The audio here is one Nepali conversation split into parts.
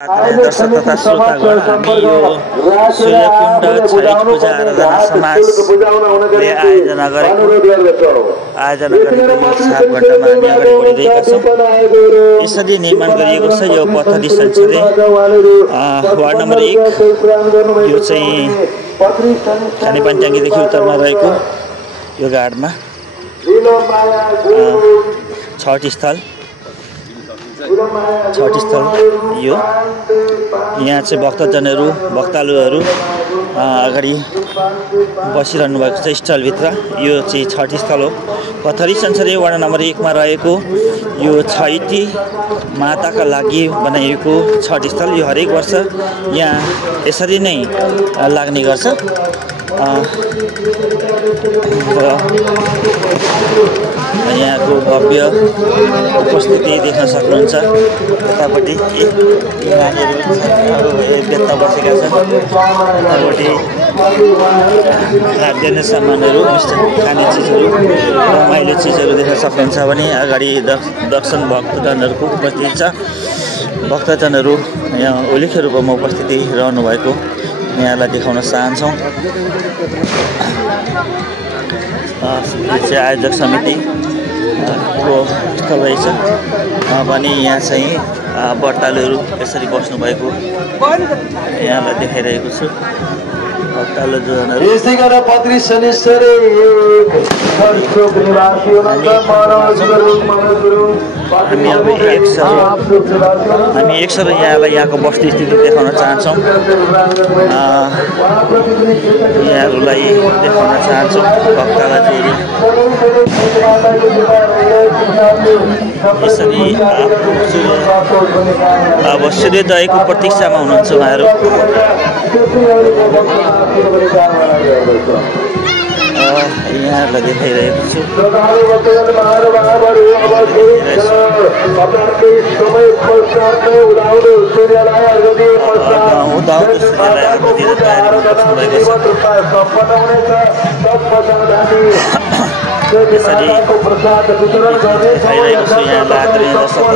दर्शक तथा श्रोतागण हामी यो सूर्यकुण्ड छठ पूजा आराधना समाजले आयोजना गरेको यो 7 घण्टामा हामी अगाडि बढिरहेका छौँ। यसरी निर्माण गरिएको छ यो पथरी संसदले वार्ड नम्बर 1। यो चाहिँ खानेपानीट्याङ्गीदेखि उत्तरमा रहेको यो घाटमा छठ स्थल यो यहाँ चाहिँ भक्तजनहरू भक्तालुहरू अगाडि बसिरहनु भएको छ स्थलभित्र। यो चाहिँ छठ स्थल हो। पथरी संसदीय वार्ड नम्बर 1 मा रहेको यो छैटी माताका लागि बनाइएको छठ स्थल। यो हरेक वर्ष यहाँ यसरी नै लाग्ने गर्छ। यहाँको भव्य उपस्थिति देख्न सक्नुहुन्छ। यतापट्टि नानीहरू बेत्ता बसेका छन्। यतापट्टि खाद्यान्न सामानहरू खाने चिजहरू रमाइलो चिजहरू देख्न सक्नुहुन्छ भने अगाडि दर्शन भक्तजनहरूको उपस्थिति छ। भक्तजनहरू यहाँ उल्लेख्य रूपमा उपस्थिति रहनु भएको यहाँलाई देखाउन चाहन्छौँ। यो चाहिँ आयोजक समिति को स्थल रहेछ भने यहाँ चाहिँ व्रतालुहरू यसरी बस्नु भएको यहाँलाई देखाइरहेको छु। भक्तालु जनहरू हामी एकसर यहाँलाई यहाँको वस्तुस्थिति देखाउन चाहन्छौँ। यहाँहरूलाई देखाउन चाहन्छौँ भक्तालुहरू यसरी अब सूर्योदयको प्रतीक्षामा हुनुहुन्छ उहाँहरू। यहाँहरूलाई देखाइरहेको छु। यसरी देखाइरहेको छु यहाँलाई आदरणीय दर्शक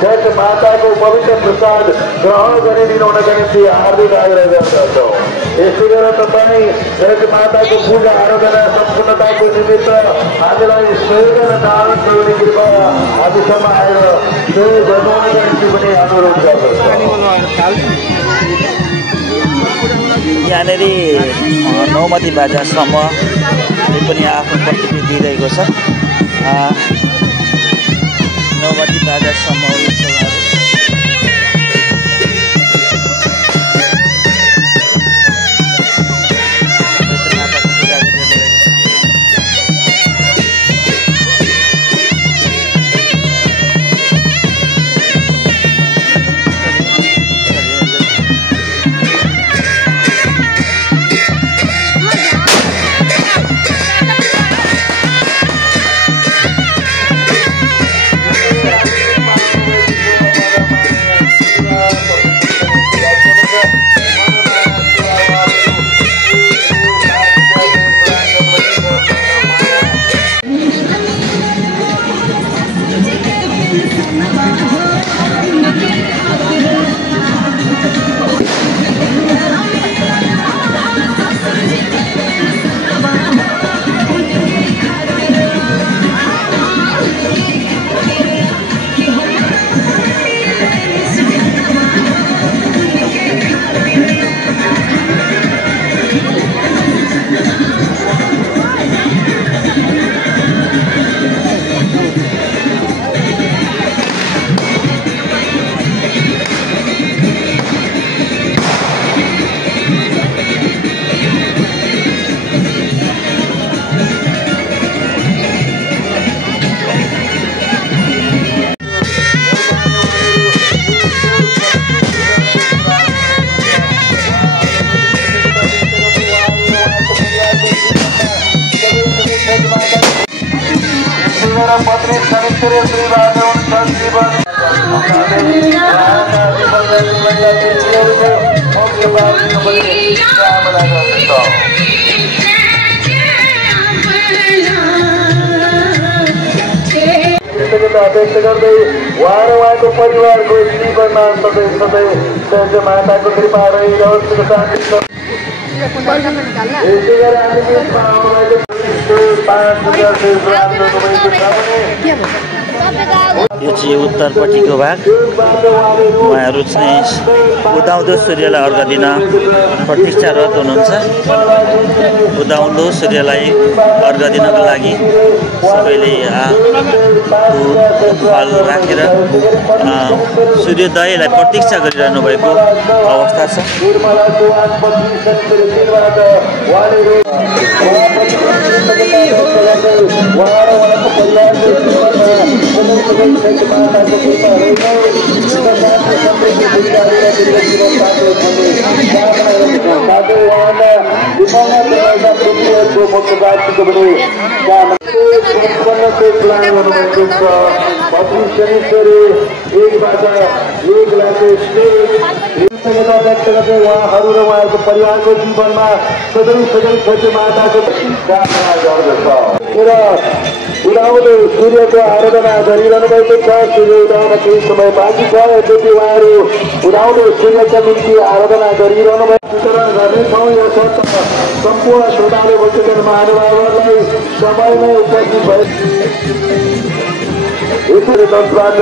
छठ माताको पवित्र प्रसाद ग्रहण गरिदिनुको निम्ति हार्दिक आग्रह गर्दछौँ। यसै गरेर तपाईँ छठ माताको पूजा आराधना सम्पूर्णताको निमित्त हामीलाई सहयोग र दान गर्ने कृपया हामीसम्म आएर सहयोग गर्नुको निम्ति पनि अनुरोध गर्दछौँ। यहाँनिर नौमती बाजासम्म पनि आफ्नो प्रस्तुति दिइरहेको छ। नौमती बाजासम्म कृतज्ञता व्यक्त गर्दै उहाँ र उहाँको परिवारको जीवनमा सधैँ सधैँ सैन्य माताको कृपा रहिरहोस्। यो चाहिँ उत्तरपट्टिको भाग। उहाँहरू चाहिँ उदाउँदो सूर्यलाई अर्घ दिन प्रतीक्षारत हुनुहुन्छ। उदाउँदो सूर्यलाई अर्घ दिनको लागि सबैले फल राखेर सूर्योदयलाई प्रतीक्षा गरिरहनु भएको अवस्था छ। व्यक्त गर्दै उहाँहरू र उहाँहरूको परिवारको जीवनमा सधैँ सधैँ सत्य माताको प्रार्थना गर्दछ र उदाउँदो सूर्यको आराधना गरिरहनु भएको छ। सूर्य उदाउन केही समय बाँकी छ, यद्यपि उहाँहरू उदाउँदो सूर्यका निम्ति आराधना गरिरहनु भएको वितरण गर्नेछौँ। यो सम्पूर्ण श्रोताले भक्तजन महानुभावहरूलाई समयमै उपस्थित भए यसरी दशबाट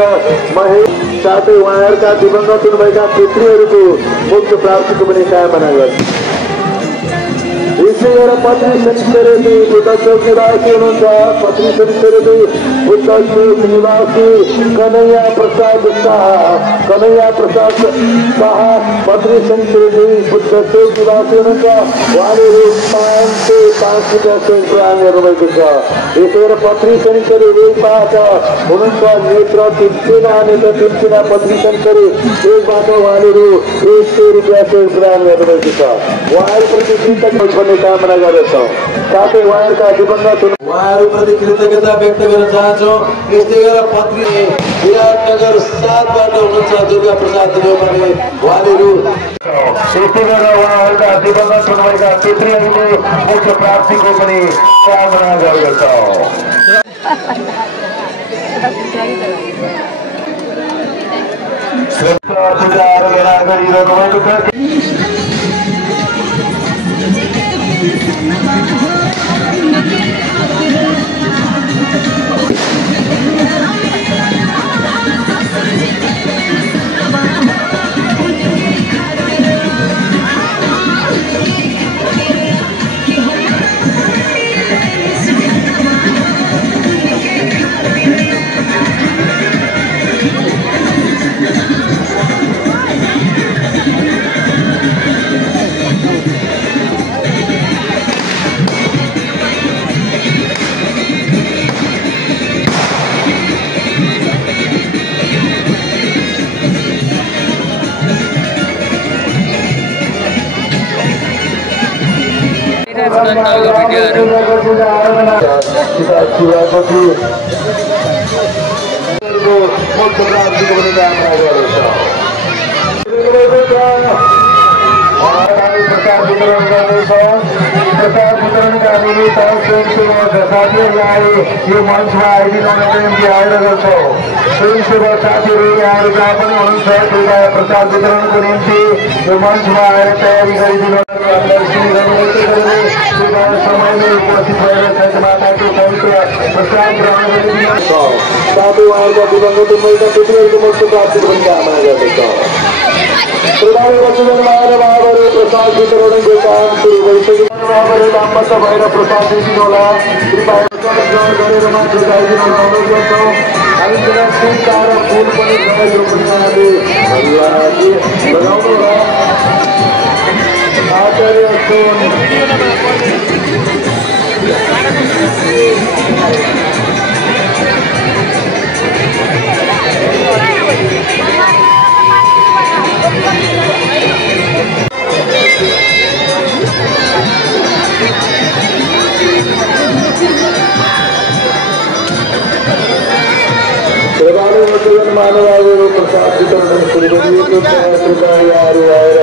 महेश साथै उहाँहरूका दिवंगत हुनुभएका पितृहरूको मोक्ष प्राप्तिको पनि कामना गर्छ। यसै गरेर पत्नी शनिश्चरी बुद्धचोक निवासी हुनुहुन्छ। पत्नी शनिश्चरी बुद्धचोक निवासी कन्हैया प्रसाद शाह पत्नी शनिश्चरी बुद्धचोक निवासी हुनुहुन्छ। उहाँले ₹505 प्रदान गर्नुभएको छ। यसै गरेर पत्नी शनिश्चरी एकबाट हुनुहुन्छ। नेत्र तिम्सिना पत्नी शनिश्चरी एकबाट उहाँले ₹100 प्रदान गर्नुभएको छ। उहाँहरूप्रति कृतज्ञ कामना गर्दछौँ। साथै उहाँहरूका दिवंगत उहाँहरूप्रति कृतज्ञता व्यक्त गर्न चाहन्छौँ। यस्तै गरेर पत्नी विराटनगर 7बाट हुनुहुन्छ दुर्गा प्रसाद देवमाने उहाँले यस्तै गरेर उहाँहरूका दिवंगत हुनुभएका पितृहरूको मोक्ष प्राप्तिको पनि कामना गर्दछौँ। पूजा आराधना गरिरहनु भएको छ। प्रसाद वितरणका निमित्त स्वयंसेवक साथीहरूलाई यो मञ्चमा आइदिनुको निम्ति आग्रह गर्छौँ। स्वयंसेवक साथीहरू यहाँहरू जहाँ पनि हुनुहुन्छ कृपया प्रसाद वितरणको निम्ति यो मञ्चमा आएर तयारी गरिदिनु। समयमै उपस्थित भएर सत्य माताको पवित्र प्रसाद ग्रहण गरिदिनु। साथै उहाँहरूका दिवंगत हुनुभएका पितृहरूको मोक्ष प्राप्तिको पनि कामना गर्दछौँ। महानुभावहरू प्रसाद वितरणको काम सुरु भइसक्यो। महानुभावहरू लामबद्ध भएर प्रसाद दिइदिनु होला। कृपया ग्रहण गरेर मात्र गाइदिन अनुरोध गर्छौँ। हामीसँग फुलका र फुल पनि छ, यो पनि उहाँले लगाउनु होला। आचार्य मानवहरू प्रसाद वितरण सुरु गरिएको छ। कृपयाहरू आएर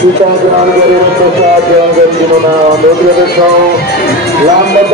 टीका ग्रहण गरेर प्रसाद ग्रहण गरिदिनुमा अनुरोध गर्दछौँ। लामबद्ध